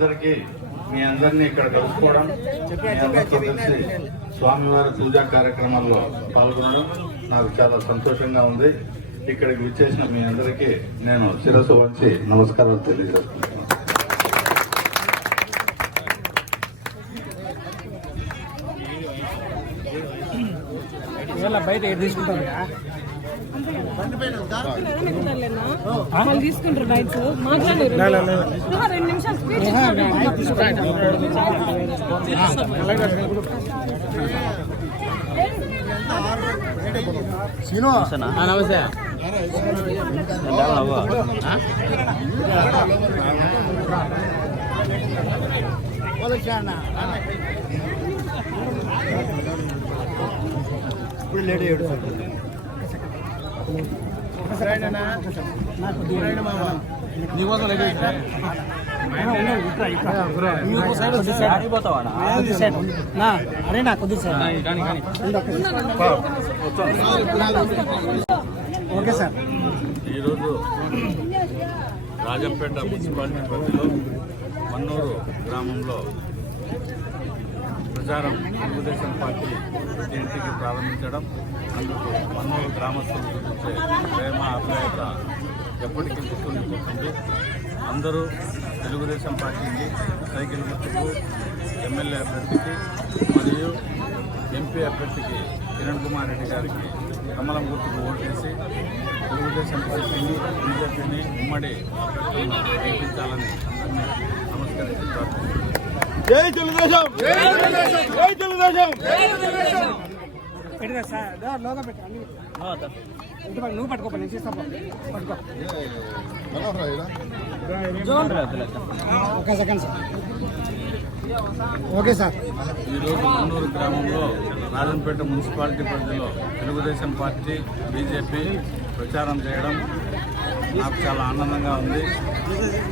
అందరికీ మీ అందరినీ ఇక్కడ కలుసుకోవడం మీ అందరితో కలిసి స్వామివారి పూజా కార్యక్రమంలో పాల్గొనడం నాకు చాలా సంతోషంగా ఉంది. ఇక్కడికి విచ్చేసిన మీ అందరికీ నేను శిరస్సు వంచి నమస్కారాలు తెలియజేస్తున్నాను. బయట తీసుకుంటాను వాళ్ళు తీసుకుంటారు నైట్స్ మాట్లాడలేరు. ఆహా, రెండు నిమిషాలు నమస్తే. ఇప్పుడు లేట్ లేట్ అరే నా కొద్ది సార్ ఓకే సార్ ఈరోజు రాజంపేట మున్సిపాలిటీ పరిధిలో మన్నూరు గ్రామంలో ప్రచారం తెలుగుదేశం పార్టీ ప్రతి ఇంటికి ప్రారంభించడం అందుకు మన్నూరు గ్రామస్తులు చూపించే ప్రేమ ఆప్యాయత ఎప్పటికీ గుర్తుండిపోతుంది. అందరూ తెలుగుదేశం పార్టీకి సైకిల్ గుర్తుకు ఎమ్మెల్యే అభ్యర్థికి మరియు ఎంపీ అభ్యర్థికి కిరణ్ కుమార్ రెడ్డి గారికి కమలం గుర్తుకు ఓటేసి తెలుగుదేశం పార్టీని బీజేపీని ఉమ్మడి అభ్యర్థులను నమస్కరించి ప్రార్థిస్తున్నాను జై తెలుగుదేశం! జై తెలుగుదేశం! సార్ దా, లోగా పెట్టు అన్ని ఇటు పట్టు, నువ్వు పట్టుకో నేను చేస్తా పో. పట్టుకో. ఒక సెకండ్ సార్. Okay sir. ఈరోజు మన్నూరు గ్రామంలో రాజంపేట మున్సిపాలిటీ పరిధిలో తెలుగుదేశం పార్టీ బీజేపీ ప్రచారం చేయడం నాకు చాలా ఆనందంగా ఉంది.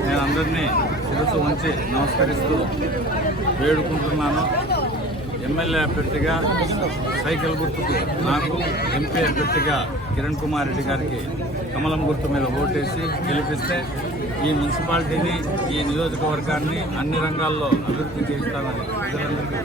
నేను అందరినీ శిరస్సు ఉంచి నమస్కరిస్తూ వేడుకుంటున్నాను. ఎమ్మెల్యే అభ్యర్థిగా సైకిల్ గుర్తుకు నాకు ఎంపీ అభ్యర్థిగా కిరణ్ కుమార్ రెడ్డి గారికి కమలం గుర్తు మీద ఓటేసి గెలిపిస్తే ఈ మున్సిపాలిటీని ఈ నియోజకవర్గాన్ని అన్ని రంగాల్లో అభివృద్ధి చేస్తానని ప్రజలందరికీ